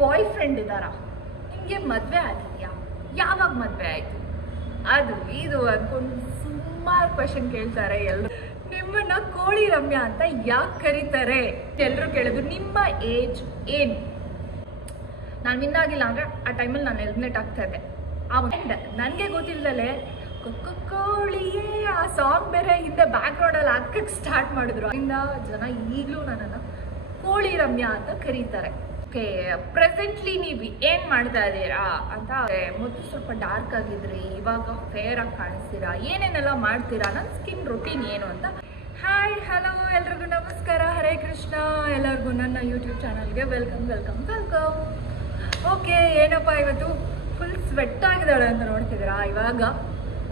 Boy friend ಇದ್ದಾರಾ, ನಿಮಗೆ ಮದುವೆ ಆಗಿದೆಯಾ, ಯಾವಾಗ ಮದುವೆ ಆಯಿತು, ಅದು ಇದು ಅಂದ್ಕೊಂಡು ಸುಮಾರು ಕ್ವೆಶನ್ ಕೇಳ್ತಾರೆ ಎಲ್ಲರೂ. ನಿಮ್ಮನ್ನ ಕೋಳಿ ರಮ್ಯಾ ಅಂತ ಯಾಕೆ ಕರೀತಾರೆ ಎಲ್ಲರೂ ಕೇಳಿದ್ರು. ನಿಮ್ಮ ಏಜ್ ಏನು? ನಾನು ವಿನ್ ಆಗಿಲ್ಲ ಅಂದರೆ ಆ ಟೈಮಲ್ಲಿ ನಾನು ಎಲಿಮಿನೇಟ್ ಆಗ್ತಾ ಇದ್ದೆ. ನನಗೆ ಗೊತ್ತಿಲ್ಲದಲ್ಲೇ ಕೋಳಿಯೇ ಆ ಸಾಂಗ್ ಬೇರೆ ಹಿಂದೆ ಬ್ಯಾಕ್ ಗ್ರೌಂಡಲ್ಲಿ ಹಾಕಕ್ಕೆ ಸ್ಟಾರ್ಟ್ ಮಾಡಿದ್ರು. ಅದರಿಂದ ಜನ ಈಗಲೂ ನನ್ನನ್ನು ಕೋಳಿ ರಮ್ಯಾ ಅಂತ ಕರೀತಾರೆ. ಓಕೆ, ಪ್ರೆಸೆಂಟ್ಲಿ ನೀವು ಏನು ಮಾಡ್ತಾ ಇದ್ದೀರಾ ಅಂತ. ಮೊದಲು ಸ್ವಲ್ಪ ಡಾರ್ಕ್ ಆಗಿದ್ರಿ, ಇವಾಗ ಫೇರ್ ಆಗಿ ಕಾಣಿಸ್ತೀರಾ, ಏನೇನೆಲ್ಲ ಮಾಡ್ತೀರಾ, ನನ್ನ ಸ್ಕಿನ್ ರೊಟೀನ್ ಏನು ಅಂತ. ಹಾಯ್, ಹಲೋ, ಎಲ್ರಿಗೂ ನಮಸ್ಕಾರ, ಹರೇ ಕೃಷ್ಣ. ಎಲ್ಲರಿಗೂ ನನ್ನ ಯೂಟ್ಯೂಬ್ ಚಾನಲ್ಗೆ ವೆಲ್ಕಮ್ ವೆಲ್ಕಮ್ ವೆಲ್ಕಮ್. ಓಕೆ, ಏನಪ್ಪ ಇವತ್ತು ಫುಲ್ ಸ್ವೆಟ್ ಆಗಿದ್ದಾಳೆ ಅಂತ ನೋಡ್ತಿದ್ದೀರಾ. ಇವಾಗ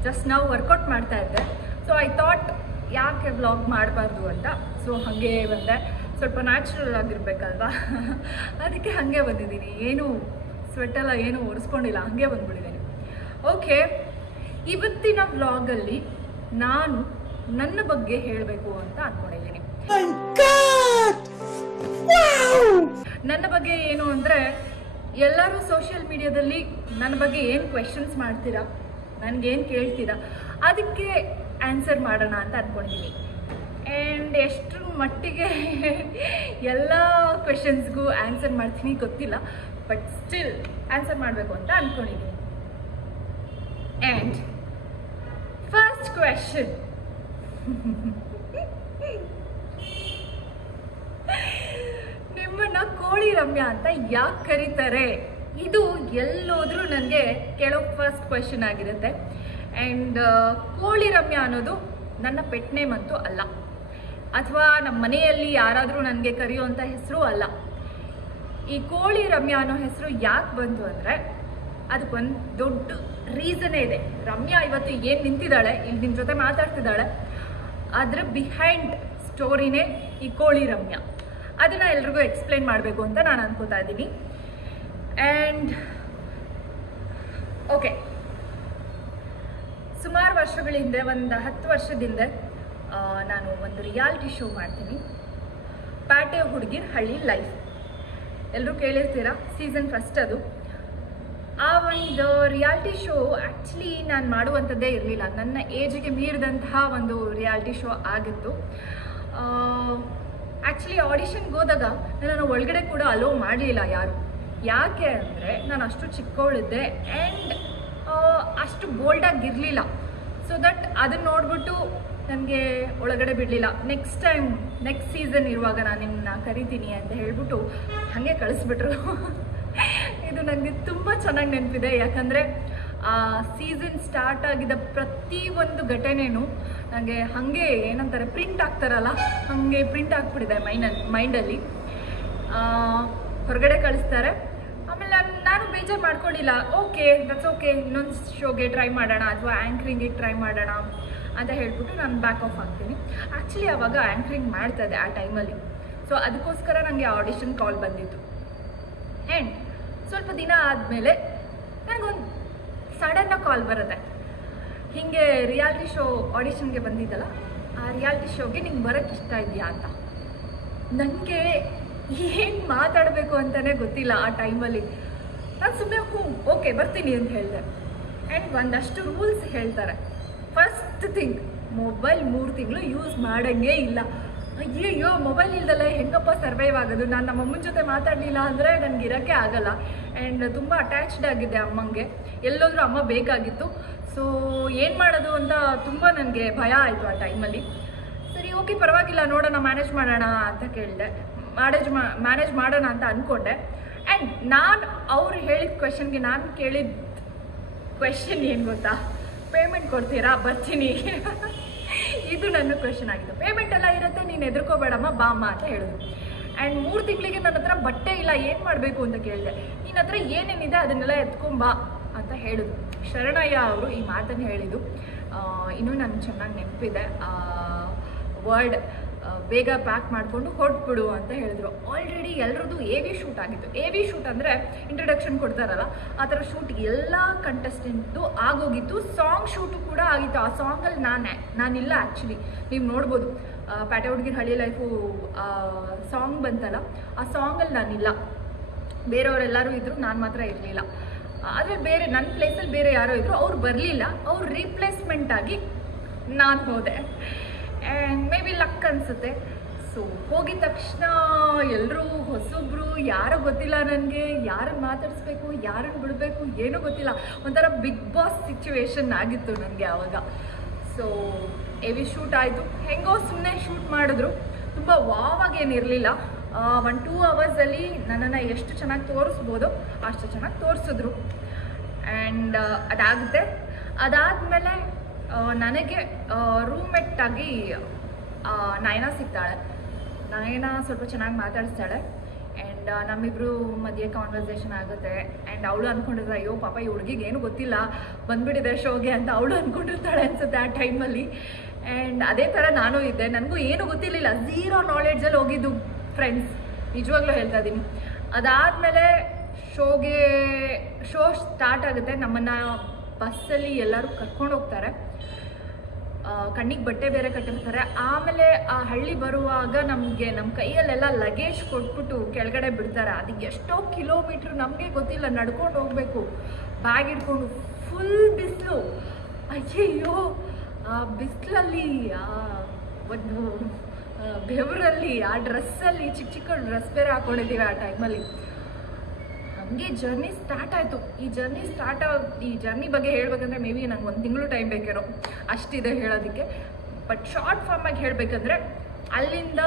ಜಸ್ಟ್ ನಾವು ವರ್ಕೌಟ್ ಮಾಡ್ತಾ ಇದ್ದೆ. ಸೊ ಐ ಥಾಟ್ ಯಾಕೆ ವ್ಲಾಗ್ ಮಾಡಬಾರ್ದು ಅಂತ. ಸೊ ಹಾಗೆ ಬಂದೆ, ಸ್ವಲ್ಪ ನ್ಯಾಚುರಲ್ ಆಗಿರ್ಬೇಕಲ್ವಾ, ಅದಕ್ಕೆ ಹಾಗೆ ಬಂದಿದ್ದೀನಿ. ಏನು ಸ್ವೆಟ್ಟೆಲ್ಲ ಏನು ಒರೆಸ್ಕೊಂಡಿಲ್ಲ, ಹಾಗೆ ಬಂದ್ಬಿಟ್ಟಿದ್ದೀನಿ. ಓಕೆ, ಇವತ್ತಿನ ವ್ಲಾಗಲ್ಲಿ ನಾನು ನನ್ನ ಬಗ್ಗೆ ಹೇಳಬೇಕು ಅಂತ ಅಂದ್ಕೊಂಡಿದ್ದೀನಿ. ನನ್ನ ಬಗ್ಗೆ ಏನು ಅಂದರೆ, ಎಲ್ಲರೂ ಸೋಷಿಯಲ್ ಮೀಡಿಯಾದಲ್ಲಿ ನನ್ನ ಬಗ್ಗೆ ಏನು ಕ್ವೆಶನ್ಸ್ ಮಾಡ್ತೀರಾ, ನನಗೇನು ಕೇಳ್ತೀರಾ, ಅದಕ್ಕೆ ಆನ್ಸರ್ ಮಾಡೋಣ ಅಂತ ಅಂದ್ಕೊಂಡಿದ್ದೀನಿ. ಆ್ಯಂಡ್ ಎಷ್ಟರ ಮಟ್ಟಿಗೆ ಎಲ್ಲ ಕ್ವೆಶನ್ಸ್ಗೂ ಆನ್ಸರ್ ಮಾಡ್ತೀನಿ ಗೊತ್ತಿಲ್ಲ, ಬಟ್ ಸ್ಟಿಲ್ ಆನ್ಸರ್ ಮಾಡಬೇಕು ಅಂತ ಅಂದ್ಕೊಂಡಿದ್ದೀನಿ. ಆ್ಯಂಡ್ ಫಸ್ಟ್ ಕ್ವೆಶನ್, ನಿಮ್ಮನ್ನ ಕೋಳಿ ರಮ್ಯಾ ಅಂತ ಯಾಕೆ ಕರೀತಾರೆ? ಇದು ಎಲ್ಲೋದ್ರೂ ನನಗೆ ಕೇಳೋ ಫಸ್ಟ್ ಕ್ವೆಶನ್ ಆಗಿರುತ್ತೆ. ಆ್ಯಂಡ್ ಕೋಳಿ ರಮ್ಯಾ ಅನ್ನೋದು ನನ್ನ ಪೆಟ್ ನೇಮ್ ಅಂತೂ ಅಲ್ಲ, ಅಥವಾ ನಮ್ಮ ಮನೆಯಲ್ಲಿ ಯಾರಾದರೂ ನನಗೆ ಕರೆಯುವಂಥ ಹೆಸರು ಅಲ್ಲ. ಈ ಕೋಳಿ ರಮ್ಯಾ ಅನ್ನೋ ಹೆಸರು ಯಾಕೆ ಬಂತು ಅಂದರೆ, ಅದಕ್ಕೊಂದು ದೊಡ್ಡ ರೀಸನೇ ಇದೆ. ರಮ್ಯಾ ಇವತ್ತು ಏನು ನಿಂತಿದ್ದಾಳೆ, ಇಲ್ಲಿ ನಿಮ್ಮ ಜೊತೆ ಮಾತಾಡ್ತಿದ್ದಾಳೆ, ಅದರ ಬಿಹೈಂಡ್ ಸ್ಟೋರಿನೇ ಈ ಕೋಳಿ ರಮ್ಯಾ. ಅದನ್ನು ಎಲ್ರಿಗೂ ಎಕ್ಸ್ಪ್ಲೇನ್ ಮಾಡಬೇಕು ಅಂತ ನಾನು ಅನ್ಕೋತಾ ಇದ್ದೀನಿ. ಆ್ಯಂಡ್ ಓಕೆ, ಸುಮಾರು ವರ್ಷಗಳ ಹಿಂದೆ, ಒಂದು 10 ವರ್ಷದ ಹಿಂದೆ ನಾನು ಒಂದು ರಿಯಾಲಿಟಿ ಶೋ ಮಾಡ್ತೀನಿ, ಪ್ಯಾಟೆ ಹುಡುಗಿರ್ ಹಳ್ಳಿ ಲೈಫ್. ಎಲ್ಲರೂ ಕೇಳಿರ್ತೀರಾ, ಸೀಸನ್ ಫಸ್ಟ್ ಅದು. ಆ ಒಂದು ರಿಯಾಲಿಟಿ ಶೋ ಆ್ಯಕ್ಚುಲಿ ನಾನು ಮಾಡುವಂಥದ್ದೇ ಇರಲಿಲ್ಲ, ನನ್ನ ಏಜಿಗೆ ಮೀರಿದಂತಹ ಒಂದು ರಿಯಾಲಿಟಿ ಶೋ ಆಗಿತ್ತು. ಆ್ಯಕ್ಚುಲಿ ಆಡಿಷನ್ಗೆ ಹೋದಾಗ ನನ್ನನ್ನು ಒಳಗಡೆ ಕೂಡ ಅಲೋ ಮಾಡಲಿಲ್ಲ ಯಾರು. ಯಾಕೆ ಅಂದರೆ ನಾನು ಅಷ್ಟು ಚಿಕ್ಕವಳಿದ್ದೆ ಆ್ಯಂಡ್ ಅಷ್ಟು ಬೋಲ್ಡಾಗಿರಲಿಲ್ಲ. ಸೊ ದಟ್ ಅದನ್ನು ನೋಡ್ಬಿಟ್ಟು ನನಗೆ ಒಳಗಡೆ ಬಿಡಲಿಲ್ಲ. ನೆಕ್ಸ್ಟ್ ಸೀಸನ್ ಇರುವಾಗ ನಾನು ನಿಮ್ಮನ್ನ ಕರಿತೀನಿ ಅಂತ ಹೇಳ್ಬಿಟ್ಟು ಹಾಗೆ ಕಳಿಸ್ಬಿಟ್ರು. ಇದು ನನಗೆ ತುಂಬ ಚೆನ್ನಾಗಿ ನೆನಪಿದೆ, ಯಾಕಂದರೆ ಆ ಸೀಸನ್ ಸ್ಟಾರ್ಟ್ ಆಗಿದ್ದ ಪ್ರತಿಯೊಂದು ಘಟನೆಯೂ ನನಗೆ ಹಾಗೆ ಏನಂತಾರೆ ಪ್ರಿಂಟ್ ಆಗ್ತಾರಲ್ಲ, ಹಾಗೆ ಪ್ರಿಂಟ್ ಆಗ್ಬಿಟ್ಟಿದೆ ಮೈಂಡಲ್ಲಿ. ಹೊರಗಡೆ ಕಳಿಸ್ತಾರೆ, ಆಮೇಲೆ ನಾನು ಬೇಜಾರು ಮಾಡ್ಕೊಳ್ಳಿಲ್ಲ. ಓಕೆ, ದಟ್ಸ್ ಓಕೆ, ಇನ್ನೊಂದು ಶೋಗೆ ಟ್ರೈ ಮಾಡೋಣ ಅಥವಾ ಆ್ಯಂಕರಿಂಗಿಗೆ ಟ್ರೈ ಮಾಡೋಣ ಅಂತ ಹೇಳ್ಬಿಟ್ಟು ನಾನು ಬ್ಯಾಕ್ ಆಫ್ ಆಗ್ತೀನಿ. ಆ್ಯಕ್ಚುಲಿ ಆವಾಗ ಆ್ಯಂಕರಿಂಗ್ ಮಾಡ್ತಾಯಿದ್ದೆ ಆ ಟೈಮಲ್ಲಿ. ಸೊ ಅದಕ್ಕೋಸ್ಕರ ನನಗೆ ಆಡಿಷನ್ ಕಾಲ್ ಬಂದಿತ್ತು. ಆ್ಯಂಡ್ ಸ್ವಲ್ಪ ದಿನ ಆದಮೇಲೆ ನನಗೊಂದು ಸಡನ್ನಾಗಿ ಕಾಲ್ ಬರುತ್ತೆ, ಹೀಗೆ ರಿಯಾಲಿಟಿ ಶೋ ಆಡಿಷನ್ಗೆ ಬಂದಿದ್ದಲ್ಲ, ಆ ರಿಯಾಲಿಟಿ ಶೋಗೆ ನಿಂಗೆ ಬರೋಕ್ಕೆ ಇಷ್ಟ ಇದೆಯಾ ಅಂತ. ನನಗೆ ಏನು ಮಾತಾಡಬೇಕು ಅಂತಲೇ ಗೊತ್ತಿಲ್ಲ ಆ ಟೈಮಲ್ಲಿ. ನಾನು ಸುಮ್ಮನೆ ಓಕೆ ಬರ್ತೀನಿ ಅಂತ ಹೇಳಿದೆ. ಆ್ಯಂಡ್ ಒಂದಷ್ಟು ರೂಲ್ಸ್ ಹೇಳ್ತಾರೆ. ಫಸ್ಟ್ ಥಿಂಗ್, ಮೊಬೈಲ್ 3 ತಿಂಗಳು ಯೂಸ್ ಮಾಡೋಂಗೇ ಇಲ್ಲ. ಅಯ್ಯಯ್ಯೋ, ಮೊಬೈಲ್ ಇಲ್ದಲ್ಲ ಹೆಂಗಪ್ಪ ಸರ್ವೈವ್ ಆಗೋದು? ನಾನು ನಮ್ಮ ಅಮ್ಮನ ಜೊತೆ ಮಾತಾಡಲಿಲ್ಲ ಅಂದರೆ ನನಗೆ ಇರೋಕ್ಕೆ ಆಗಲ್ಲ. ಆ್ಯಂಡ್ ತುಂಬ ಅಟ್ಯಾಚ್ಡ್ ಆಗಿದೆ ಅಮ್ಮಂಗೆ, ಎಲ್ಲೋದ್ರೂ ಅಮ್ಮ ಬೇಕಾಗಿತ್ತು. ಸೊ ಏನು ಮಾಡೋದು ಅಂತ ತುಂಬ ನನಗೆ ಭಯ ಆಯಿತು ಆ ಟೈಮಲ್ಲಿ. ಸರಿ ಓಕೆ ಪರವಾಗಿಲ್ಲ, ನೋಡೋಣ, ಮ್ಯಾನೇಜ್ ಮಾಡೋಣ ಅಂತ ಕೇಳಿದೆ. ಮ್ಯಾನೇಜ್ ಮಾಡೋಣ ಅಂತ ಅಂದ್ಕೊಂಡೆ. ಆ್ಯಂಡ್ ನಾನು ಅವ್ರು ಹೇಳಿದ ಕ್ವೆಶನ್ಗೆ ನಾನು ಕೇಳಿದ ಕ್ವೆಶನ್ ಏನು ಗೊತ್ತಾ? ಪೇಮೆಂಟ್ ಕೊಡ್ತೀರಾ, ಬರ್ತೀನಿ. ಇದು ನನ್ನ ಕ್ವೆಶನ್ ಆಗಿತ್ತು. ಪೇಮೆಂಟ್ ಎಲ್ಲ ಇರುತ್ತೆ, ನೀನು ಹೆದರ್ಕೋಬೇಡಮ್ಮ, ಬಾಮ್ಮ ಅಂತ ಹೇಳಿದ್ರು. ಆ್ಯಂಡ್ 3 ತಿಂಗಳಿಗೆ ನನ್ನ ಹತ್ರ ಬಟ್ಟೆ ಇಲ್ಲ, ಏನು ಮಾಡಬೇಕು ಅಂತ ಕೇಳಿದೆ. ನಿನ್ನ ಹತ್ರ ಏನೇನಿದೆ ಅದನ್ನೆಲ್ಲ ಎತ್ಕೊಂಬಾ ಅಂತ ಹೇಳಿದ್ರು. ಶರಣಯ್ಯ ಅವರು ಈ ಮಾತನ್ನು ಹೇಳಿದ್ದು ಇನ್ನೂ ನನಗೆ ಚೆನ್ನಾಗಿ ನೆನಪಿದೆ. ವರ್ಡ್ ಬೇಗ ಪ್ಯಾಕ್ ಮಾಡಿಕೊಂಡು ಹೊರಟ್ಬಿಡು ಅಂತ ಹೇಳಿದ್ರು. ಆಲ್ರೆಡಿ ಎಲ್ಲರದ್ದು AV ಶೂಟ್ ಆಗಿತ್ತು. AV ಶೂಟ್ ಅಂದರೆ ಇಂಟ್ರಡಕ್ಷನ್ ಕೊಡ್ತಾರಲ್ಲ, ಆ ಥರ ಶೂಟ್ ಎಲ್ಲ ಕಂಟೆಸ್ಟೆಂಟ್ದು ಆಗೋಗಿತ್ತು. ಸಾಂಗ್ ಶೂಟು ಕೂಡ ಆಗಿತ್ತು. ಆ ಸಾಂಗಲ್ಲಿ ನಾನಿಲ್ಲ ಆ್ಯಕ್ಚುಲಿ. ನೀವು ನೋಡ್ಬೋದು, ಪ್ಯಾಟೆ ಹುಡುಗಿರ್ ಹಳ್ಳಿ ಲೈಫು ಸಾಂಗ್ ಬಂತಲ್ಲ, ಆ ಸಾಂಗಲ್ಲಿ ನಾನಿಲ್ಲ. ಬೇರೆಯವರೆಲ್ಲರೂ ಇದ್ದರು, ನಾನು ಮಾತ್ರ ಇರಲಿಲ್ಲ. ಆದರೆ ಬೇರೆ ನನ್ನ ಪ್ಲೇಸಲ್ಲಿ ಬೇರೆ ಯಾರೋ ಇದ್ದರು, ಅವ್ರು ಬರಲಿಲ್ಲ. ಅವ್ರು ರೀಪ್ಲೇಸ್ಮೆಂಟ್ ಆಗಿ ನಾನು ಹೋದೆ. ಆ್ಯಂಡ್ ಮೇ ಬಿ ಲಕ್ ಅನಿಸುತ್ತೆ. ಸೊ ಹೋಗಿದ ತಕ್ಷಣ ಎಲ್ಲರೂ ಹೊಸೊಬ್ಬರು, ಯಾರೋ ಗೊತ್ತಿಲ್ಲ ನನಗೆ, ಯಾರನ್ನು ಮಾತಾಡಿಸ್ಬೇಕು, ಯಾರನ್ನು ಬಿಡಬೇಕು ಏನೂ ಗೊತ್ತಿಲ್ಲ. ಒಂಥರ ಬಿಗ್ ಬಾಸ್ ಸಿಚುವೇಶನ್ ಆಗಿತ್ತು ನನಗೆ ಆವಾಗ. ಸೊ ಹೆವಿ ಶೂಟ್ ಆಯಿತು. ಹೆಂಗೋ ಸುಮ್ಮನೆ ಶೂಟ್ ಮಾಡಿದ್ರು. ತುಂಬ ವಾವಾಗೇನಿರಲಿಲ್ಲ. 1-2 ಅವರ್ಸಲ್ಲಿ ನನ್ನನ್ನು ಎಷ್ಟು ಚೆನ್ನಾಗಿ ತೋರಿಸ್ಬೋದು ಅಷ್ಟು ಚೆನ್ನಾಗಿ ತೋರಿಸಿದ್ರು. ಆ್ಯಂಡ್ ಅದಾಗುತ್ತೆ. ಅದಾದಮೇಲೆ ನನಗೆ ರೂಮ್ಮೇಟಾಗಿ ನಯನ ಸಿಗ್ತಾಳೆ. ನಯನ ಸ್ವಲ್ಪ ಚೆನ್ನಾಗಿ ಮಾತಾಡಿಸ್ತಾಳೆ. ಆ್ಯಂಡ್ ನಮ್ಮಿಬ್ಬರು ಮಧ್ಯೆ ಕಾನ್ವರ್ಸೇಷನ್ ಆಗುತ್ತೆ. ಆ್ಯಂಡ್ ಅವಳು ಅಂದ್ಕೊಂಡಿರ್ತಾಳೆ, ಅಯ್ಯೋ ಪಾಪ ಈ ಹುಡುಗಿಗೆ ಏನೂ ಗೊತ್ತಿಲ್ಲ, ಬಂದುಬಿಟ್ಟಿದೆ ಶೋಗೆ ಅಂತ ಅವಳು ಅಂದ್ಕೊಂಡಿರ್ತಾಳೆ ಅನಿಸುತ್ತೆ ಆ ಟೈಮಲ್ಲಿ. ಆ್ಯಂಡ್ ಅದೇ ಥರ ನಾನು ಇದ್ದೆ. ನನಗೂ ಏನೂ ಗೊತ್ತಿರಲಿಲ್ಲ, ಝೀರೋ ನಾಲೆಡ್ಜಲ್ಲಿ ಹೋಗಿದ್ದು ಫ್ರೆಂಡ್ಸ್, ನಿಜವಾಗ್ಲೂ ಹೇಳ್ತಾ ಇದ್ದೀನಿ. ಅದಾದಮೇಲೆ ಶೋ ಸ್ಟಾರ್ಟ್ ಆಗುತ್ತೆ. ನಮ್ಮನ್ನು ಬಸ್ಸಲ್ಲಿ ಎಲ್ಲರೂ ಕರ್ಕೊಂಡು ಹೋಗ್ತಾರೆ. ಕಣ್ಣಿಗೆ ಬಟ್ಟೆ ಬೇರೆ ಕಟ್ಟಿರ್ತಾರೆ. ಆಮೇಲೆ ಆ ಹಳ್ಳಿ ಬರುವಾಗ ನಮಗೆ ನಮ್ಮ ಕೈಯಲ್ಲೆಲ್ಲ ಲಗೇಜ್ ಕೊಟ್ಬಿಟ್ಟು ಕೆಳಗಡೆ ಬಿಡ್ತಾರೆ. ಅದಕ್ಕೆ ಎಷ್ಟೋ ಕಿಲೋಮೀಟ್ರ್ ನಮಗೆ ಗೊತ್ತಿಲ್ಲ, ನಡ್ಕೊಂಡು ಹೋಗಬೇಕು ಬ್ಯಾಗ್ ಇಟ್ಕೊಂಡು. ಫುಲ್ ಬಿಸಿಲು. ಅಯ್ಯಯ್ಯೋ, ಆ ಬಿಸಿಲಲ್ಲಿ, ಆ ಒಂದು ಬೆವರಲ್ಲಿ, ಆ ಡ್ರೆಸ್ಸಲ್ಲಿ, ಚಿಕ್ಕ ಚಿಕ್ಕ ಡ್ರೆಸ್ ಬೇರೆ ಹಾಕ್ಕೊಂಡಿದ್ದೀವಿ ಆ ಟೈಮಲ್ಲಿ. ಹಂಗೆ ಜರ್ನಿ ಸ್ಟಾರ್ಟ್ ಆಯಿತು. ಈ ಜರ್ನಿ ಬಗ್ಗೆ ಹೇಳ್ಬೇಕಂದ್ರೆ ಮೇ ಬಿ ನಂಗೆ 1 ತಿಂಗಳು ಟೈಮ್ ಬೇಕೇನೋ, ಅಷ್ಟಿದೆ ಹೇಳೋದಕ್ಕೆ. ಬಟ್ ಶಾರ್ಟ್ ಫಾರ್ಮಾಗಿ ಹೇಳಬೇಕಂದ್ರೆ, ಅಲ್ಲಿಂದ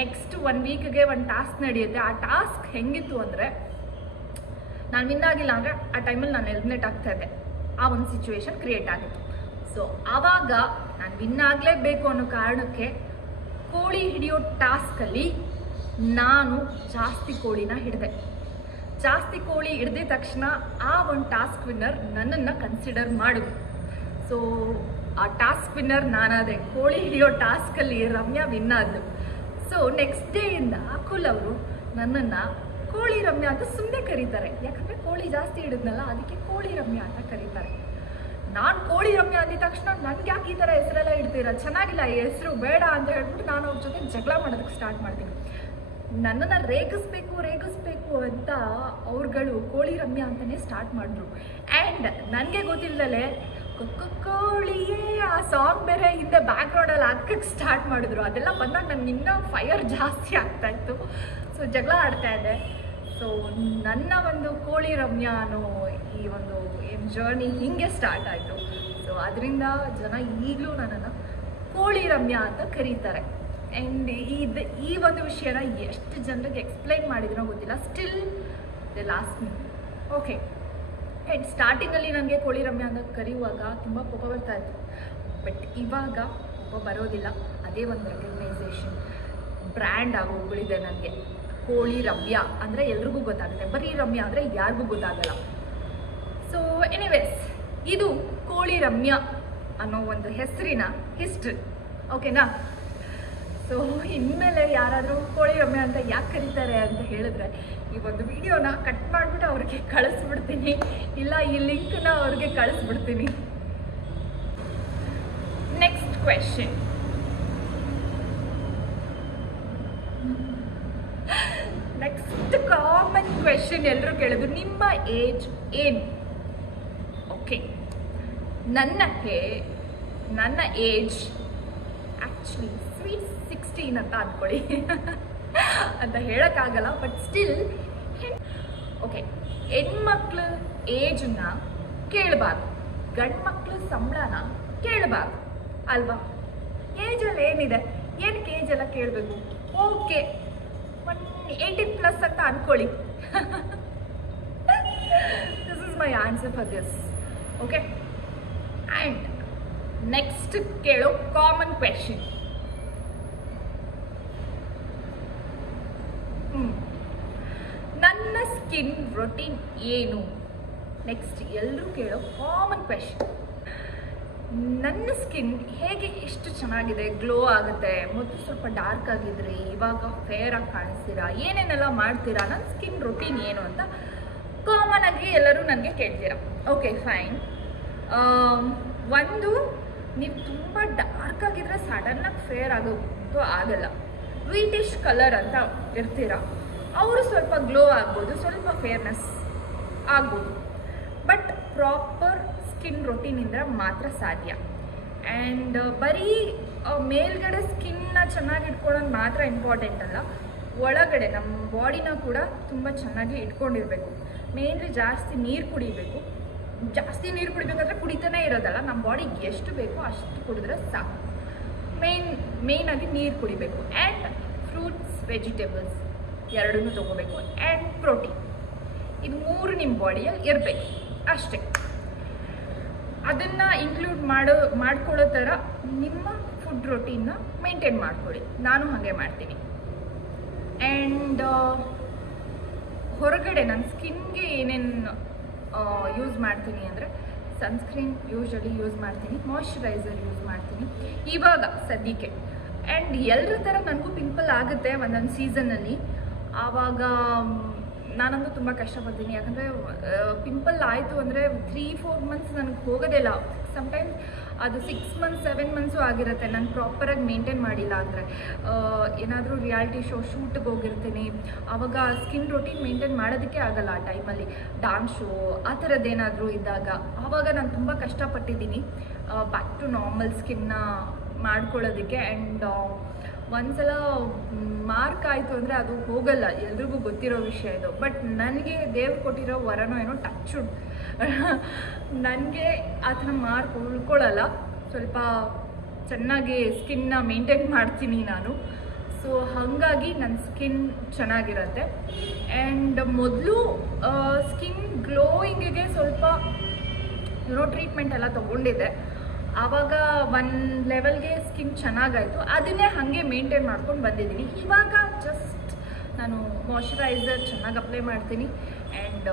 ನೆಕ್ಸ್ಟ್ 1 ವೀಕ್ಗೆ ಒಂದು ಟಾಸ್ಕ್ ನಡೆಯುತ್ತೆ. ಆ ಟಾಸ್ಕ್ ಹೆಂಗಿತ್ತು ಅಂದರೆ, ನಾನು ವಿನ್ ಆಗಿಲ್ಲ ಅಂದರೆ ಆ ಟೈಮಲ್ಲಿ ನಾನು ಎಲಿಮಿನೇಟ್ ಆಗ್ತಾಯಿದ್ದೆ. ಆ ಒಂದು ಸಿಚುವೇಶನ್ ಕ್ರಿಯೇಟ್ ಆಗಿತ್ತು. ಸೊ ಆವಾಗ ನಾನು ವಿನ್ ಆಗಲೇಬೇಕು ಅನ್ನೋ ಕಾರಣಕ್ಕೆ ಕೋಳಿ ಹಿಡಿಯೋ ಟಾಸ್ಕಲ್ಲಿ ನಾನು ಜಾಸ್ತಿ ಕೋಳಿನ ಹಿಡಿದೆ. ಜಾಸ್ತಿ ಕೋಳಿ ಹಿಡಿದ ತಕ್ಷಣ ಆ ಒಂದು ಟಾಸ್ಕ್ ವಿನ್ನರ್ ನನ್ನನ್ನು ಕನ್ಸಿಡರ್ ಮಾಡಿದ್ರು. ಸೊ ಆ ಟಾಸ್ಕ್ ವಿನ್ನರ್ ನಾನಾದೆ. ಕೋಳಿ ಹಿಡಿಯೋ ಟಾಸ್ಕಲ್ಲಿ ರಮ್ಯಾ ವಿನ್ ಆದ್ಲು. ಸೊ ನೆಕ್ಸ್ಟ್ ಡೇಯಿಂದ ಅಕುಲ್ ಅವರು ನನ್ನನ್ನು ಕೋಳಿ ರಮ್ಯಾ ಅಂತ ಸುಮ್ಮನೆ ಕರೀತಾರೆ. ಯಾಕಂದರೆ ಕೋಳಿ ಜಾಸ್ತಿ ಹಿಡಿದ್ನಲ್ಲ, ಅದಕ್ಕೆ ಕೋಳಿ ರಮ್ಯಾ ಅಂತ ಕರೀತಾರೆ. ನಾನು ಕೋಳಿ ರಮ್ಯಾ ಅಂದಿದ ತಕ್ಷಣ ನನಗೆ ಯಾಕೆ ಈ ಥರ ಹೆಸರೆಲ್ಲ ಇಡ್ತೀರ, ಚೆನ್ನಾಗಿಲ್ಲ ಈ ಹೆಸರು, ಬೇಡ ಅಂತ ಹೇಳ್ಬಿಟ್ಟು ನಾನು ಅವ್ರ ಜೊತೆ ಜಗಳ ಮಾಡೋದಕ್ಕೆ ಸ್ಟಾರ್ಟ್ ಮಾಡ್ತೀನಿ. ನನ್ನನ್ನು ರೇಗಿಸ್ಬೇಕು ಅಂತ ಅವ್ರುಗಳು ಕೋಳಿ ರಮ್ಯಾ ಅಂತಲೇ ಸ್ಟಾರ್ಟ್ ಮಾಡಿದ್ರು. ಆ್ಯಂಡ್ ನನಗೆ ಗೊತ್ತಿಲ್ಲದಲೇ ಕೋಳಿಯೇ ಆ ಸಾಂಗ್ ಬೇರೆ ಹಿಂದೆ ಬ್ಯಾಕ್ಗ್ರೌಂಡಲ್ಲಿ ಹಾಕಕ್ಕೆ ಸ್ಟಾರ್ಟ್ ಮಾಡಿದ್ರು. ಅದೆಲ್ಲ ಬಂದಾಗ ನನಗೆ ಇನ್ನೂ ಫೈರ್ ಜಾಸ್ತಿ ಆಗ್ತಾಯಿತ್ತು. ಸೊ ಜಗಳ ಆಡ್ತಾಯಿದ್ದೆ. ಸೊ ನನ್ನ ಒಂದು ಕೋಳಿ ರಮ್ಯಾ ಅನ್ನೋ ಈ ಒಂದು ಏನು ಜರ್ನಿ ಹೀಗೆ ಸ್ಟಾರ್ಟ್ ಆಯಿತು. ಸೊ ಅದರಿಂದ ಜನ ಈಗಲೂ ನನ್ನನ್ನು ಕೋಳಿ ರಮ್ಯಾ ಅಂತ ಕರೀತಾರೆ. ಆ್ಯಂಡ್ ಈ ಒಂದು ವಿಷಯನ ಎಷ್ಟು ಜನರಿಗೆ ಎಕ್ಸ್ಪ್ಲೈನ್ ಮಾಡಿದ್ರೋ ಗೊತ್ತಿಲ್ಲ. Still they lost me. Okay. And ಸ್ಟಾರ್ಟಿಂಗಲ್ಲಿ ನನಗೆ ಕೋಳಿ ರಮ್ಯಾ ಅಂತ ಕರೆಯುವಾಗ ತುಂಬ ಕೋಪ ಬರ್ತಾಯಿತ್ತು. ಬಟ್ ಇವಾಗ ಕೋಪ ಬರೋದಿಲ್ಲ. ಅದೇ ಒಂದು ರೆಕಗ್ನೈಸೇಷನ್ ಬ್ರ್ಯಾಂಡ್ ಆಗೋಗ್ಬಿಟ್ಟಿದೆ ನನಗೆ. ಕೋಳಿ ರಮ್ಯಾ ಅಂದರೆ ಎಲ್ರಿಗೂ ಗೊತ್ತಾಗುತ್ತೆ, ಬರೀ ರಮ್ಯಾ ಅಂದರೆ ಯಾರಿಗೂ ಗೊತ್ತಾಗಲ್ಲ. ಸೊ ಎನಿವೇಸ್, ಇದು ಕೋಳಿ ರಮ್ಯಾ ಅನ್ನೋ ಒಂದು ಹೆಸರಿನ ಹಿಸ್ಟ್ರಿ. ಓಕೆನಾ? ಸೊ ಇನ್ಮೇಲೆ ಯಾರಾದರೂ ಕೋಳಿ ರಮ್ಯಾ ಅಂತ ಯಾಕೆ ಕರೀತಾರೆ ಅಂತ ಹೇಳಿದ್ರೆ, ಈ ಒಂದು ವಿಡಿಯೋನ ಕಟ್ ಮಾಡಿಬಿಟ್ಟು ಅವ್ರಿಗೆ ಕಳಿಸ್ಬಿಡ್ತೀನಿ, ಇಲ್ಲ ಈ ಲಿಂಕ್ನ ಅವ್ರಿಗೆ ಕಳಿಸ್ಬಿಡ್ತೀನಿ. Next question. Next common question ಎಲ್ಲರೂ ಕೇಳೋದು, ನಿಮ್ಮ ಏಜ್ ಏನು? ಓಕೆ, ನನ್ನ ಏಜ್ ಆ್ಯಕ್ಚುಲಿ ಸ್ವೀಟ್ 16 ಅಂತ ಅಂದ್ಕೊಳ್ಳಿ ಅಂತ ಹೇಳೋಕ್ಕಾಗಲ್ಲ. ಬಟ್ ಸ್ಟಿಲ್ ಓಕೆ, ಹೆಣ್ಮಕ್ಳು ಏಜನ್ನ ಕೇಳಬಾರ್ದು, ಗಂಡು ಮಕ್ಕಳು ಸಂಬಳನ ಕೇಳಬಾರ್ದು ಅಲ್ವಾ? ಏಜಲ್ಲಿ ಏನಿದೆ, ಏನಕ್ಕೆ ಏಜೆಲ್ಲ ಕೇಳಬೇಕು? ಓಕೆ, 18+ ಅಂತ ಅಂದ್ಕೊಳ್ಳಿ. This is my answer for this. Okay. And next ಕೇಳೋ ಕಾಮನ್ ಕ್ವೆಶನ್, ನನ್ನ ಸ್ಕಿನ್ ರೊಟೀನ್ ಏನು? ನೆಕ್ಸ್ಟ್ ಎಲ್ಲರೂ ಕೇಳೋ ಕಾಮನ್ ಕ್ವೆಶನ್. ನನ್ನ ಸ್ಕಿನ್ ಹೇಗೆ ಇಷ್ಟು ಚೆನ್ನಾಗಿದೆ, ಗ್ಲೋ ಆಗುತ್ತೆ, ಮೊದಲು ಸ್ವಲ್ಪ ಡಾರ್ಕ್ ಆಗಿದ್ರಿ, ಇವಾಗ ಫೇರ್ ಆಗಿ ಕಾಣಿಸ್ತೀರಾ, ಏನೇನೆಲ್ಲ ಮಾಡ್ತೀರಾ, ನನ್ನ ಸ್ಕಿನ್ ರೊಟೀನ್ ಏನು ಅಂತ ಕಾಮನ್ ಆಗಿ ಎಲ್ಲರೂ ನನಗೆ ಕೇಳ್ತೀರಾ. Okay fine. ಒಂದು, ನೀವು ತುಂಬ ಡಾರ್ಕ್ ಆಗಿದ್ರೆ ಸಡನ್ನಾಗಿ ಫೇರ್ ಆಗೋದು ಆಗಲ್ಲ. ವೀಟಿಶ್ ಕಲರ್ ಅಂತ ಇರ್ತೀರ, ಅವರು ಸ್ವಲ್ಪ ಗ್ಲೋ ಆಗ್ಬೋದು, ಸ್ವಲ್ಪ ಫೇರ್ನೆಸ್ ಆಗ್ಬೋದು. ಬಟ್ ಪ್ರಾಪರ್ ಸ್ಕಿನ್ ರೊಟೀನಿಂದ ಮಾತ್ರ ಸಾಧ್ಯ. ಆ್ಯಂಡ್ ಬರೀ ಮೇಲ್ಗಡೆ ಸ್ಕಿನ್ನ ಚೆನ್ನಾಗಿ ಇಟ್ಕೊಳ್ಳೋದು ಮಾತ್ರ ಇಂಪಾರ್ಟೆಂಟ್ ಅಲ್ಲ, ಒಳಗಡೆ ನಮ್ಮ ಬಾಡಿನ ಕೂಡ ತುಂಬ ಚೆನ್ನಾಗಿ ಇಟ್ಕೊಂಡಿರಬೇಕು. ಮೇನ್ಲಿ ಜಾಸ್ತಿ ನೀರು ಕುಡಿಬೇಕು. ಜಾಸ್ತಿ ನೀರು ಕುಡಿಬೇಕಾದ್ರೆ ಕುಡಿತಾನೆ ಇರೋದಲ್ಲ, ನಮ್ಮ ಬಾಡಿಗೆ ಎಷ್ಟು ಬೇಕೋ ಅಷ್ಟು ಕುಡಿದ್ರೆ ಸಾಕು. ಮೇಯ್ನಾಗಿ ನೀರು ಕುಡಿಬೇಕು. ಆ್ಯಂಡ್ ಫ್ರೂಟ್ಸ್, ವೆಜಿಟೇಬಲ್ಸ್ ಎರಡನ್ನೂ ತೊಗೋಬೇಕು. ಆ್ಯಂಡ್ ಪ್ರೋಟೀನ್, ಇದು 3 ನಿಮ್ಮ ಬಾಡಿಯಲ್ಲಿ ಇರಬೇಕು ಅಷ್ಟೇ. ಅದನ್ನು ಇನ್ಕ್ಲೂಡ್ ಮಾಡ್ಕೊಳ್ಳೋ ಥರ ನಿಮ್ಮ ಫುಡ್ ರೊಟೀನ್ನ ಮೇಂಟೈನ್ ಮಾಡ್ಕೊಳ್ಳಿ. ನಾನು ಹಾಗೆ ಮಾಡ್ತೀನಿ. ಆ್ಯಂಡ್ ಹೊರಗಡೆ ನನ್ನ ಸ್ಕಿನ್ಗೆ ಏನೇನು ಯೂಸ್ ಮಾಡ್ತೀನಿ ಅಂದರೆ ಸನ್ಸ್ಕ್ರೀನ್ ಯೂಶಲಿ ಯೂಸ್ ಮಾಡ್ತೀನಿ, ಮಾಯ್ಶ್ಚರೈಸರ್ ಯೂಸ್ ಮಾಡ್ತೀನಿ ಇವಾಗ ಸದ್ಯಕ್ಕೆ. ಆ್ಯಂಡ್ ಎಲ್ಲರ ಥರ ನನಗೂ ಪಿಂಪಲ್ ಆಗುತ್ತೆ ಒಂದೊಂದು ಸೀಸನಲ್ಲಿ. ಆವಾಗ ನಾನಂತೂ ತುಂಬ ಕಷ್ಟಪಡ್ತೀನಿ. ಯಾಕಂದರೆ ಪಿಂಪಲ್ ಆಯಿತು ಅಂದರೆ 3-4 ಮಂತ್ಸ್ ನನಗೆ ಹೋಗೋದೇ ಇಲ್ಲ. ಸಮ್ಟೈಮ್ಸ್ ಅದು 6 ಮಂತ್ಸ್ 7 ಮಂತ್ಸು ಆಗಿರುತ್ತೆ ನಾನು ಪ್ರಾಪರಾಗಿ ಮೇಂಟೈನ್ ಮಾಡಿಲ್ಲ ಅಂದರೆ. ಏನಾದರೂ ರಿಯಾಲಿಟಿ ಶೂಟ್ಗೆ ಹೋಗಿರ್ತೀನಿ, ಆವಾಗ ಸ್ಕಿನ್ ರೊಟೀನ್ ಮೇಂಟೈನ್ ಮಾಡೋದಕ್ಕೆ ಆಗಲ್ಲ ಆ ಟೈಮಲ್ಲಿ. ಡಾನ್ಸ್ ಶೋ ಆ ಥರದ್ದೇನಾದರೂ ಇದ್ದಾಗ ಆವಾಗ ನಾನು ತುಂಬ ಕಷ್ಟಪಟ್ಟಿದ್ದೀನಿ ಬ್ಯಾಕ್ ಟು ನಾರ್ಮಲ್ ಸ್ಕಿನ್ನ ಮಾಡ್ಕೊಳ್ಳೋದಕ್ಕೆ. ಆ್ಯಂಡ್ ಒಂದ್ಸಲ ಮಾರ್ಕ್ ಆಯಿತು ಅಂದರೆ ಅದು ಹೋಗಲ್ಲ, ಎಲ್ರಿಗೂ ಗೊತ್ತಿರೋ ವಿಷಯ ಇದು. ಬಟ್ ನನಗೆ ದೇವ್ರು ಕೊಟ್ಟಿರೋ ವರನೋ ಏನೋ ಟಚ್ ನನಗೆ ಆ ಥರ ಮಾರ್ಕ್ ಉಳ್ಕೊಳ್ಳಲ್ಲ. ಸ್ವಲ್ಪ ಚೆನ್ನಾಗಿ ಸ್ಕಿನ್ನ ಮೇಂಟೈನ್ ಮಾಡ್ತೀನಿ ನಾನು. ಸೊ ಹಾಗಾಗಿ ನನ್ನ ಸ್ಕಿನ್ ಚೆನ್ನಾಗಿರುತ್ತೆ. ಆ್ಯಂಡ್ ಮೊದಲು ಸ್ಕಿನ್ ಗ್ಲೋಯಿಂಗಿಗೆ ಸ್ವಲ್ಪ ಟ್ರೀಟ್ಮೆಂಟ್ ಎಲ್ಲ ತೊಗೊಂಡಿದ್ದೆ. ಆವಾಗ ಒಂದು ಲೆವೆಲ್ಗೆ ಸ್ಕಿನ್ ಚೆನ್ನಾಗಾಯಿತು, ಅದನ್ನೇ ಹಾಗೆ ಮೇಂಟೈನ್ ಮಾಡ್ಕೊಂಡು ಬಂದಿದ್ದೀನಿ. ಇವಾಗ ಜಸ್ಟ್ ನಾನು ಮಾಯ್ಶ್ಚರೈಸರ್ ಚೆನ್ನಾಗಿ ಅಪ್ಲೈ ಮಾಡ್ತೀನಿ ಆ್ಯಂಡ್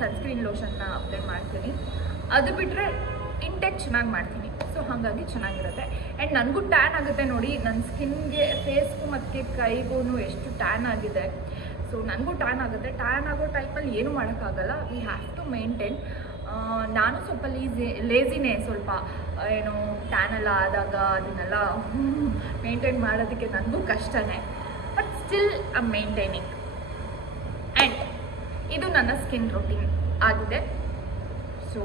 ಸನ್ಸ್ಕ್ರೀನ್ ಲೋಷನ್ನ ಅಪ್ಲೈ ಮಾಡ್ತೀನಿ. ಅದು ಬಿಟ್ಟರೆ ಇಂಟೆಕ್ ಚೆನ್ನಾಗಿ ಮಾಡ್ತೀನಿ. ಸೊ ಹಾಗಾಗಿ ಚೆನ್ನಾಗಿರುತ್ತೆ. ಆ್ಯಂಡ್ ನನಗೂ ಟ್ಯಾನ್ ಆಗುತ್ತೆ ನೋಡಿ, ನನ್ನ ಸ್ಕಿನ್ಗೆ ಫೇಸ್ಗೂ ಮತ್ತು ಕೈಗೂ ಎಷ್ಟು ಟ್ಯಾನ್ ಆಗಿದೆ. ಸೊ ನನಗೂ ಟ್ಯಾನ್ ಆಗುತ್ತೆ. ಟ್ಯಾನ್ ಆಗೋ ಟೈಪಲ್ಲಿ ಏನೂ ಮಾಡೋಕ್ಕಾಗಲ್ಲ, ವಿ ಹ್ಯಾವ್ ಟು ಮೇಂಟೈನ್. ನಾನು ಸ್ವಲ್ಪ ಲೇಜಿನೇ ಸ್ವಲ್ಪ, ಏನು ಟ್ಯಾನ್ ಎಲ್ಲ ಆದಾಗ ಅದನ್ನೆಲ್ಲ ಮೇಂಟೈನ್ ಮಾಡೋದಕ್ಕೆ ನನಗೂ ಕಷ್ಟನೇ. But still I maintaining. And ಇದು ನನ್ನ ಸ್ಕಿನ್ ರೊಟೀನ್ ಆಗಿದೆ. ಸೊ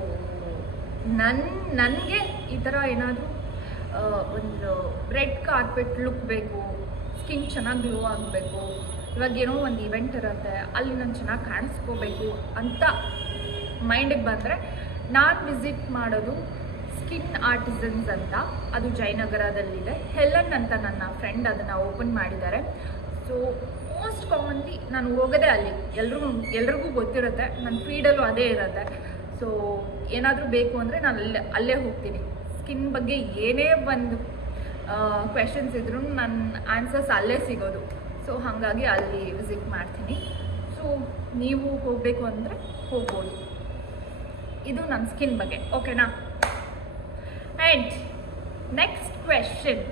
ನನಗೆ ಈ ಥರ ಏನಾದರೂ ಒಂದು ರೆಡ್ ಕಾರ್ಪೆಟ್ ಲುಕ್ ಬೇಕು, ಸ್ಕಿನ್ ಚೆನ್ನಾಗಿ ಗ್ಲೋ ಆಗಬೇಕು, ಇವಾಗ ಏನೋ ಒಂದು ಇವೆಂಟ್ ಇರುತ್ತೆ ಅಲ್ಲಿ ನಾನು ಚೆನ್ನಾಗಿ ಕಾಣಿಸ್ಕೋಬೇಕು ಅಂತ ಮೈಂಡಿಗೆ ಬಂದರೆ ನಾನು ವಿಸಿಟ್ ಮಾಡೋದು ಸ್ಕಿನ್ ಆರ್ಟಿಸನ್ಸ್ ಅಂತ. ಅದು ಜಯನಗರದಲ್ಲಿದೆ. ಹೆಲನ್ ಅಂತ ನನ್ನ ಫ್ರೆಂಡ್ ಅದನ್ನು ಓಪನ್ ಮಾಡಿದ್ದಾರೆ. ಸೊ ಮೋಸ್ಟ್ ಕಾಮನ್ಲಿ ನಾನು ಹೋಗೋದೇ ಅಲ್ಲಿ, ಎಲ್ರಿಗೂ ಗೊತ್ತಿರುತ್ತೆ, ನನ್ನ ಫೀಡಲ್ಲೂ ಅದೇ ಇರುತ್ತೆ. ಸೊ ಏನಾದರೂ ಬೇಕು ಅಂದರೆ ನಾನು ಅಲ್ಲೇ ಹೋಗ್ತೀನಿ. ಸ್ಕಿನ್ ಬಗ್ಗೆ ಏನೇ ಒಂದು ಕ್ವೆಶನ್ಸ್ ಇದ್ರೂ ನನ್ನ ಆನ್ಸರ್ಸ್ ಅಲ್ಲೇ ಸಿಗೋದು. ಸೊ ಹಾಗಾಗಿ ಅಲ್ಲಿ ವಿಸಿಟ್ ಮಾಡ್ತೀನಿ. ಸೊ ನೀವು ಹೋಗಬೇಕು ಅಂದರೆ ಹೋಗ್ಬೋದು. ಇದು ನನ್ನ ಸ್ಕಿನ್ ಬಗ್ಗೆ, ಓಕೆನಾ? ಆ್ಯಂಡ್ ನೆಕ್ಸ್ಟ್ ಕ್ವೆಶನ್,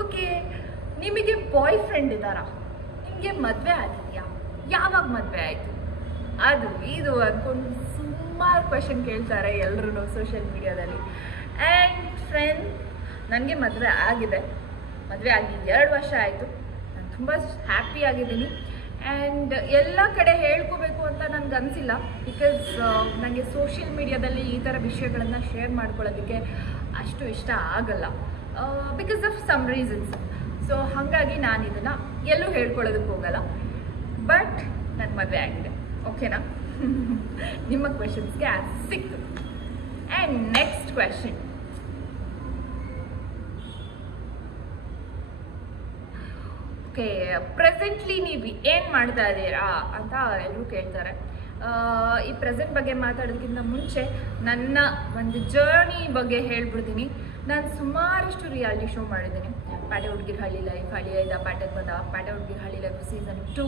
ಓಕೆ, ನಿಮಗೆ ಬಾಯ್ ಫ್ರೆಂಡ್ ಇದ್ದಾರಾ? ನಿಮಗೆ ಮದುವೆ ಆಗಿದೆಯಾ? ಯಾವಾಗ ಮದುವೆ ಆಯಿತು? ಅದು ಇದು ಅಂದ್ಕೊಂಡು ಸುಮಾರು ಕ್ವೆಶನ್ ಕೇಳ್ತಾರೆ ಎಲ್ಲರೂ ಸೋಷಿಯಲ್ ಮೀಡಿಯಾದಲ್ಲಿ. ಆ್ಯಂಡ್ ಫ್ರೆಂಡ್, ನನಗೆ ಮದುವೆ ಆಗಿದೆ. ಮದುವೆ ಆಗಿ 2 ವರ್ಷ ಆಯಿತು. ನಾನು ತುಂಬ ಹ್ಯಾಪಿಯಾಗಿದ್ದೀನಿ. ಆ್ಯಂಡ್ ಎಲ್ಲ ಕಡೆ ಹೇಳ್ಕೋಬೇಕು ಅಂತ ನನಗೆ ಅನಿಸಿಲ್ಲ, ಬಿಕಾಸ್ ನನಗೆ ಸೋಷಿಯಲ್ ಮೀಡಿಯಾದಲ್ಲಿ ಈ ಥರ ವಿಷಯಗಳನ್ನು ಶೇರ್ ಮಾಡ್ಕೊಳ್ಳೋದಕ್ಕೆ ಅಷ್ಟು ಇಷ್ಟ ಆಗಲ್ಲ, because of some reasons. So ಹಾಗಾಗಿ ನಾನು ಇದನ್ನು ಎಲ್ಲೂ ಹೇಳ್ಕೊಳ್ಳೋದಕ್ಕೆ ಹೋಗಲ್ಲ. ಬಟ್ ನನ್ನ ಮದುವೆ ಆಗಿದೆ, ಓಕೆನಾ? ನಿಮ್ಮ ಕ್ವೆಶನ್ಸ್ಗೆ ಆನ್ಸರ್ ಸಿಕ್ತು. And next question, okay, presently ನೀವು ಏನು ಮಾಡ್ತಾ ಇದ್ದೀರಾ ಅಂತ ಎಲ್ಲರೂ ಕೇಳ್ತಾರೆ. ಈ ಪ್ರೆಸೆಂಟ್ ಬಗ್ಗೆ ಮಾತಾಡೋದಕ್ಕಿಂತ ಮುಂಚೆ ನನ್ನ ಒಂದು ಜರ್ನಿ ಬಗ್ಗೆ ಹೇಳ್ಬಿಡ್ತೀನಿ. ನಾನು ಸುಮಾರಷ್ಟು ರಿಯಾಲಿಟಿ ಶೋ ಮಾಡಿದ್ದೀನಿ. ಪ್ಯಾಟೆ ಹುಡುಗಿರ ಹಳ್ಳಿ ಲೈಫ್, ಹಳ್ಳಿ ಐದ ಪ್ಯಾಟೆಗೆ ಬಂದ, ಪ್ಯಾಟೆ ಹುಡುಗಿರ ಹಳ್ಳಿ life season 2,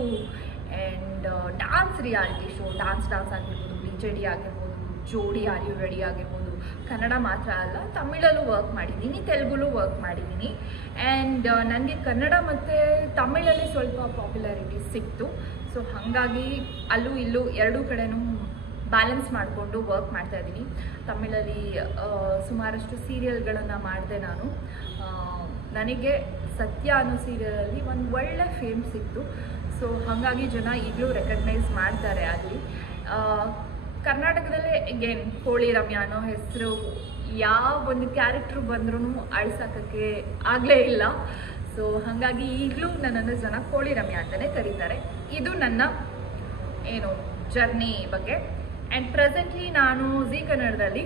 and dance reality show, dance ಆಗಿರ್ಬೋದು, DJD ಆಗಿರ್ಬೋದು, ಜೋಡಿ ಆರ್ ಯು ರೆಡಿ ಆಗಿರ್ಬೋದು. ಕನ್ನಡ ಮಾತ್ರ ಅಲ್ಲ, ತಮಿಳಲ್ಲೂ ವರ್ಕ್ ಮಾಡಿದ್ದೀನಿ, ತೆಲುಗುಲೂ ವರ್ಕ್ ಮಾಡಿದ್ದೀನಿ. ಆ್ಯಂಡ್ ನನಗೆ ಕನ್ನಡ ಮತ್ತು ತಮಿಳಲ್ಲಿ ಸ್ವಲ್ಪ ಪಾಪ್ಯುಲಾರಿಟಿ ಸಿಕ್ತು. ಸೊ ಹಾಗಾಗಿ ಅಲ್ಲೂ ಇಲ್ಲೂ ಎರಡೂ ಕಡೆನೂ ಬ್ಯಾಲೆನ್ಸ್ ಮಾಡಿಕೊಂಡು ವರ್ಕ್ ಮಾಡ್ತಾ ಇದ್ದೀನಿ. ತಮಿಳಲ್ಲಿ ಸುಮಾರಷ್ಟು ಸೀರಿಯಲ್ಗಳನ್ನು ಮಾಡಿದೆ ನಾನು. ನನಗೆ ಸತ್ಯ ಅನ್ನೋ ಸೀರಿಯಲಲ್ಲಿ ಒಂದು ಒಳ್ಳೆ ಫೇಮ್ ಸಿಕ್ತು. ಸೊ ಹಾಗಾಗಿ ಜನ ಈಗಲೂ ರೆಕಗ್ನೈಸ್ ಮಾಡ್ತಾರೆ. ಅಲ್ಲಿ ಕರ್ನಾಟಕದಲ್ಲೇ ಅಗೇನ್ ಕೋಳಿ ರಮ್ಯಾ ಅನ್ನೋ ಹೆಸರು ಯಾವ ಒಂದು ಕ್ಯಾರೆಕ್ಟ್ರು ಬಂದ್ರೂ ಅಳಿಸೋಕ್ಕೆ ಆಗಲೇ ಇಲ್ಲ. ಸೊ ಹಾಗಾಗಿ ಈಗಲೂ ನನ್ನನ್ನು ಜನ ಕೋಳಿ ರಮ್ಯಾ ಅಂತಲೇ ಕರೀತಾರೆ. ಇದು ನನ್ನ ಏನು ಜರ್ನಿ ಬಗ್ಗೆ. ಆ್ಯಂಡ್ ಪ್ರೆಸೆಂಟ್ಲಿ ನಾನು ಜೀ ಕನ್ನಡದಲ್ಲಿ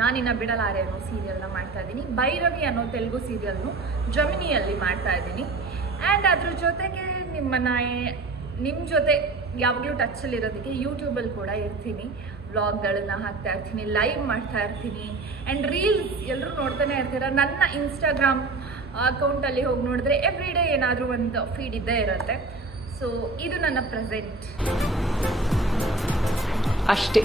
ನಾನಿನ್ನ ಬಿಡಲಾರೆ ಅನ್ನೋ ಸೀರಿಯಲ್ನ ಮಾಡ್ತಾ ಇದ್ದೀನಿ. ಭೈರವಿ ಅನ್ನೋ ತೆಲುಗು ಸೀರಿಯಲ್ನು ಜಮಿನಿಯಲ್ಲಿ ಮಾಡ್ತಾ ಇದ್ದೀನಿ. ಆ್ಯಂಡ್ ಅದ್ರ ಜೊತೆಗೆ ನಿಮ್ಮ ಜೊತೆ ಯಾವಾಗಲೂ ಟಚ್ಚಲ್ಲಿರೋದಕ್ಕೆ ಯೂಟ್ಯೂಬಲ್ಲಿ ಕೂಡ ಇರ್ತೀನಿ. ವ್ಲಾಗ್ಗಳನ್ನು ಹಾಕ್ತಾ ಇರ್ತೀನಿ, ಲೈವ್ ಮಾಡ್ತಾ ಇರ್ತೀನಿ. ಆ್ಯಂಡ್ ರೀಲ್ಸ್ ಎಲ್ಲರೂ ನೋಡ್ತಾನೆ ಇರ್ತೀರ. ನನ್ನ ಇನ್ಸ್ಟಾಗ್ರಾಮ್ ಅಕೌಂಟಲ್ಲಿ ಹೋಗಿ ನೋಡಿದ್ರೆ ಎವ್ರಿ ಡೇ ಏನಾದರೂ ಒಂದು ಫೀಡ್ ಇದ್ದೇ ಇರುತ್ತೆ. ಸೊ ಇದು ನನ್ನ ಪ್ರೆಸೆಂಟ್ ಅಷ್ಟೇ.